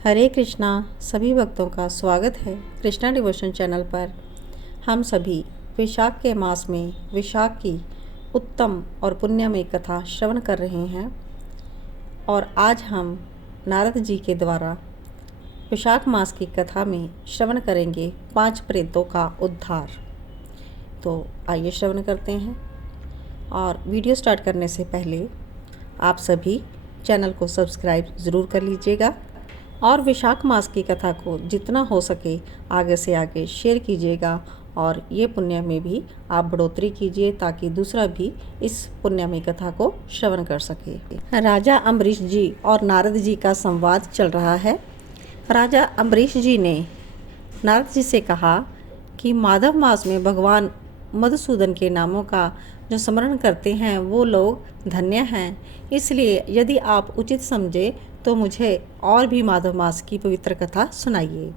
हरे कृष्णा। सभी भक्तों का स्वागत है कृष्णा डिवोशन चैनल पर। हम सभी वैशाख के मास में वैशाख की उत्तम और पुण्यमयी कथा श्रवण कर रहे हैं और आज हम नारद जी के द्वारा वैशाख मास की कथा में श्रवण करेंगे 5 प्रेतों का उद्धार। तो आइए श्रवण करते हैं। और वीडियो स्टार्ट करने से पहले आप सभी चैनल को सब्सक्राइब ज़रूर कर लीजिएगा और वैशाख मास की कथा को जितना हो सके आगे से आगे शेयर कीजिएगा और ये पुण्य में भी आप बढ़ोतरी कीजिए ताकि दूसरा भी इस पुण्यमयी कथा को श्रवण कर सके। राजा अम्बरीश जी और नारद जी का संवाद चल रहा है। राजा अम्बरीश जी ने नारद जी से कहा कि माधव मास में भगवान मधुसूदन के नामों का जो स्मरण करते हैं वो लोग धन्य हैं, इसलिए यदि आप उचित समझे तो मुझे और भी माधव मास की पवित्र कथा सुनाइए।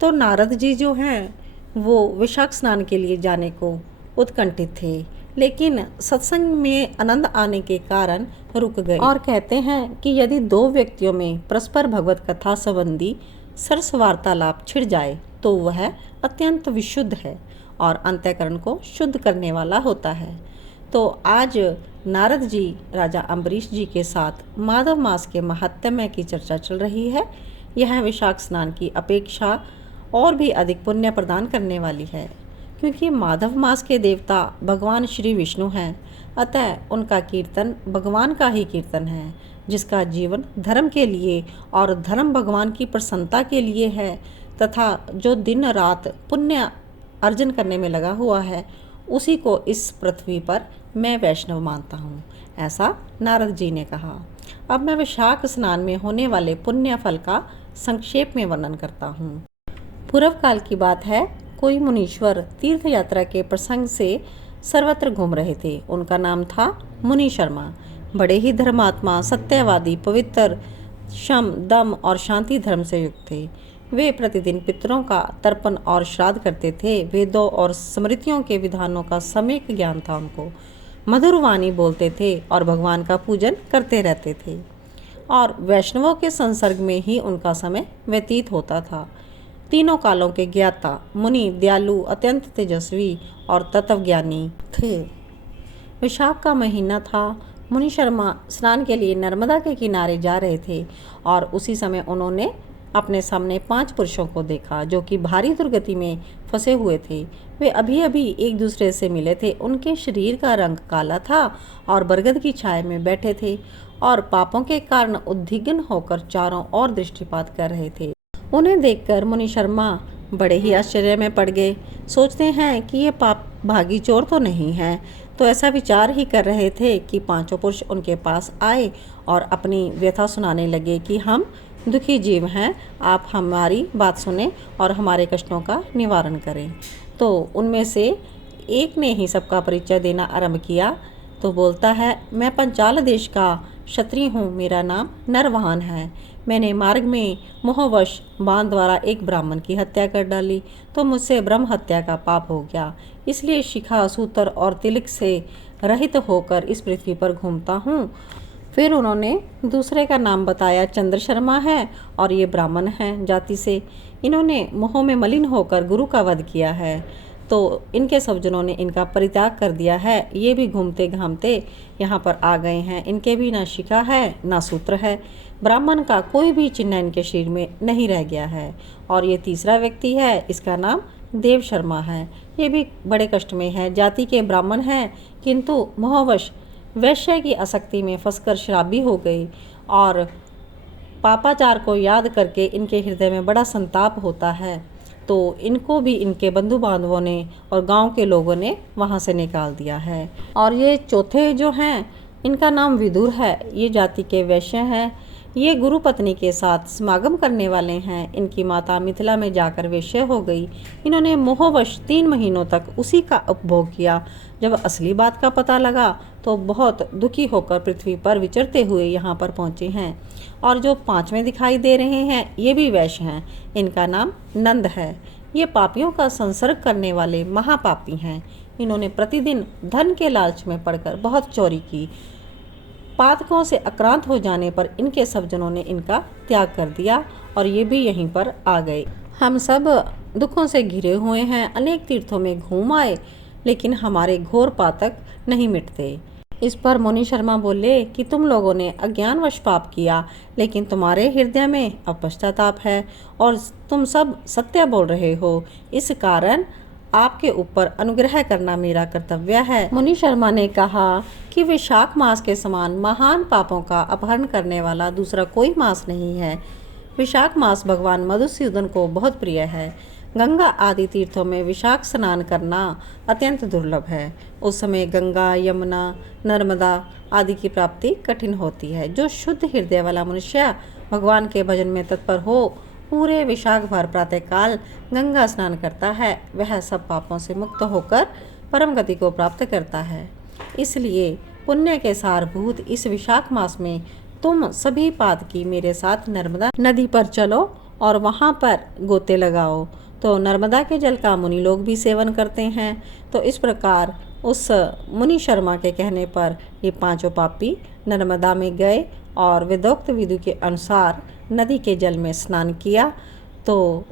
तो नारद जी जो हैं वो वैशाख स्नान के लिए जाने को उत्कंठित थे, लेकिन सत्संग में आनंद आने के कारण रुक गए और कहते हैं कि यदि दो व्यक्तियों में परस्पर भगवत कथा संबंधी सरस वार्तालाप छिड़ जाए तो वह अत्यंत विशुद्ध है और अंतःकरण को शुद्ध करने वाला होता है। तो आज नारद जी राजा अम्बरीश जी के साथ माधव मास के महात्म्य की चर्चा चल रही है। यह वैशाख स्नान की अपेक्षा और भी अधिक पुण्य प्रदान करने वाली है, क्योंकि माधव मास के देवता भगवान श्री विष्णु हैं। अतः उनका कीर्तन भगवान का ही कीर्तन है, जिसका जीवन धर्म के लिए और धर्म भगवान की प्रसन्नता के लिए है, तथा जो दिन रात पुण्य अर्जन करने में लगा हुआ है उसी को इस पृथ्वी पर मैं वैष्णव मानता हूँ, ऐसा नारद जी ने कहा। अब मैं वैशाख स्नान में होने वाले पुण्य फल का संक्षेप में वर्णन करता हूँ। पूर्व काल की बात है, कोई मुनीश्वर तीर्थ यात्रा के प्रसंग से सर्वत्र घूम रहे थे। उनका नाम था मुनि शर्मा। बड़े ही धर्मात्मा, सत्यवादी, पवित्र, शम, दम और शांति धर्म से युक्त थे। वे प्रतिदिन पितरों का तर्पण और श्राद्ध करते थे। वेदों और स्मृतियों के विधानों का सम्यक ज्ञान था उनको। मधुर वाणी बोलते थे और भगवान का पूजन करते रहते थे और वैष्णवों के संसर्ग में ही उनका समय व्यतीत होता था। तीनों कालों के ज्ञाता, मुनि, दयालु, अत्यंत तेजस्वी और तत्वज्ञानी थे। वैशाख का महीना था। मुनि शर्मा स्नान के लिए नर्मदा के किनारे जा रहे थे और उसी समय उन्होंने अपने सामने 5 पुरुषों को देखा जो कि भारी दुर्गति में फंसे हुए थे। वे अभी अभी एक दूसरे से मिले थे। उनके शरीर का रंग काला था और बरगद की छाया में बैठे थे और पापों के कारण उद्विग्न होकर चारों ओर दृष्टिपात कर रहे थे। उन्हें देखकर मुनि शर्मा बड़े ही आश्चर्य में पड़ गए। सोचते हैं कि ये पाप भागी चोर तो नहीं है। तो ऐसा विचार ही कर रहे थे कि 5 पुरुष उनके पास आए और अपनी व्यथा सुनाने लगे कि हम दुखी जीव हैं, आप हमारी बात सुने और हमारे कष्टों का निवारण करें। तो उनमें से एक ने ही सबका परिचय देना आरंभ किया। तो बोलता है, मैं पंचाल देश का क्षत्रिय हूँ, मेरा नाम नरवाहन है। मैंने मार्ग में मोहवश बाण द्वारा एक ब्राह्मण की हत्या कर डाली, तो मुझसे ब्रह्म हत्या का पाप हो गया। इसलिए शिखा, सूत्र और तिलक से रहित होकर इस पृथ्वी पर घूमता हूँ। फिर उन्होंने दूसरे का नाम बताया, चंद्र शर्मा है और ये ब्राह्मण हैं जाति से। इन्होंने मोह में मलिन होकर गुरु का वध किया है, तो इनके सब जनों ने इनका परित्याग कर दिया है। ये भी घूमते घामते यहाँ पर आ गए हैं। इनके भी ना शिखा है ना सूत्र है। ब्राह्मण का कोई भी चिन्ह इनके शरीर में नहीं रह गया है। और ये तीसरा व्यक्ति है, इसका नाम देव शर्मा है। ये भी बड़े कष्ट में है। जाति के ब्राह्मण हैं किंतु मोहवश वैश्य की आसक्ति में फंसकर शराबी हो गई और पापाचार को याद करके इनके हृदय में बड़ा संताप होता है। तो इनको भी इनके बंधु बांधवों ने और गांव के लोगों ने वहां से निकाल दिया है। और ये चौथे जो हैं, इनका नाम विदुर है। ये जाति के वैश्य हैं। ये गुरु पत्नी के साथ समागम करने वाले हैं। इनकी माता मिथिला में जाकर वेश्या हो गई। इन्होंने मोहवश 3 महीनों तक उसी का उपभोग किया। जब असली बात का पता लगा तो बहुत दुखी होकर पृथ्वी पर विचरते हुए यहाँ पर पहुँचे हैं। और जो 5वें दिखाई दे रहे हैं ये भी वैश्य हैं। इनका नाम नंद है। ये पापियों का संसर्ग करने वाले महापापी हैं। इन्होंने प्रतिदिन धन के लालच में पड़कर बहुत चोरी की। पातकों से आक्रांत हो जाने पर इनके सब जनों ने इनका त्याग कर दिया और ये भी यहीं पर आ गए। हम सब दुखों से घिरे हुए हैं, अनेक तीर्थों में घूम आए, लेकिन हमारे घोर पातक नहीं मिटते। इस पर मुनि शर्मा बोले कि तुम लोगों ने अज्ञानवश पाप किया, लेकिन तुम्हारे हृदय में अब पश्चाताप है और तुम सब सत्य बोल रहे हो। इस कारण आपके ऊपर अनुग्रह करना मेरा कर्तव्य है। मुनि शर्मा ने कहा कि वैशाख मास के समान महान पापों का अपहरण करने वाला दूसरा कोई मास नहीं है। वैशाख मास भगवान मधुसूदन को बहुत प्रिय है। गंगा आदि तीर्थों में वैशाख स्नान करना अत्यंत दुर्लभ है। उस समय गंगा, यमुना, नर्मदा आदि की प्राप्ति कठिन होती है। जो शुद्ध हृदय वाला मनुष्य भगवान के भजन में तत्पर हो, पूरे वैशाख भर प्रातःकाल गंगा स्नान करता है, वह सब पापों से मुक्त होकर परम गति को प्राप्त करता है। इसलिए पुण्य के सारभूत इस वैशाख मास में तुम सभी पातकी मेरे साथ नर्मदा नदी पर चलो और वहाँ पर गोते लगाओ। तो नर्मदा के जल का मुनि लोग भी सेवन करते हैं। तो इस प्रकार उस मुनि शर्मा के कहने पर ये पांचों पापी नर्मदा में गए और वेदोक्त विधि के अनुसार नदी के जल में स्नान किया। तो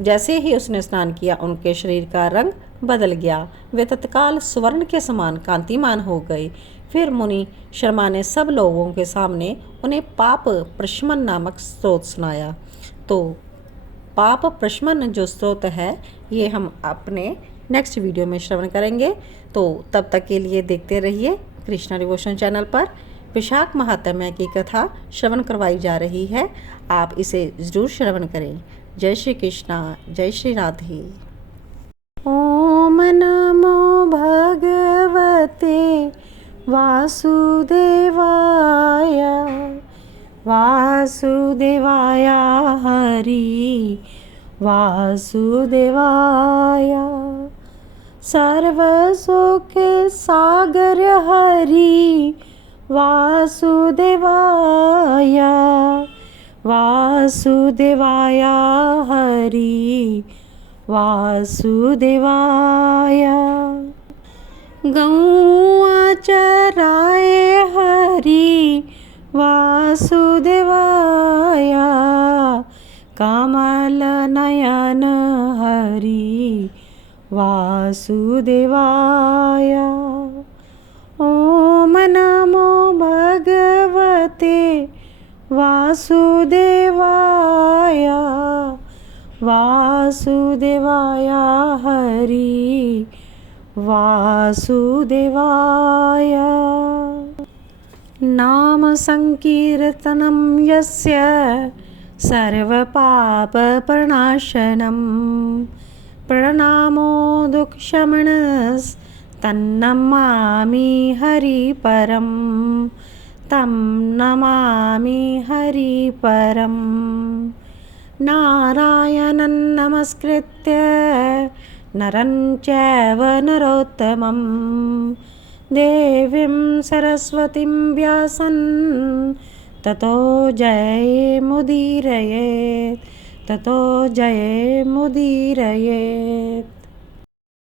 जैसे ही उसने स्नान किया, उनके शरीर का रंग बदल गया। वे तत्काल स्वर्ण के समान कांतिमान हो गए। फिर मुनि शर्मा ने सब लोगों के सामने उन्हें पाप प्रशमन नामक स्रोत सुनाया। तो पाप प्रशमन जो स्रोत है, ये हम अपने नेक्स्ट वीडियो में श्रवण करेंगे। तो तब तक के लिए देखते रहिए कृष्णा डिवोशन चैनल पर। वैशाख महात्म्य की कथा श्रवण करवाई जा रही है, आप इसे ज़रूर श्रवण करें। जय श्री कृष्णा, जय श्री राधे। ओम नमो भगवते वासुदेवाय, वासुदेवाय हरि वासुदेवाय। सर्वसुख सागर हरि वासुदेवाय, वासुदेवाय हरि वासुदेवाय। गौआ चराए हरि वासुदेवाय, कमल नयन हरि वासुदेवाय। ओम नमो भगवते वासुदेवाय, वासुदेवाय हरि वासुदेवाय। नाम संकीर्तनं यस्य सर्वपापप्रणाशनं, प्रणमो दुःखशमनस्तन्नमामि हरिपरं, तं नमामि हरिपरं। नारायणं नमस्कृत्य नरं चैव नरोत्तमं, देवीं सरस्वतीं व्यासं ततो जयमुदीरयेत्, ततो जयमुदीरयेत्।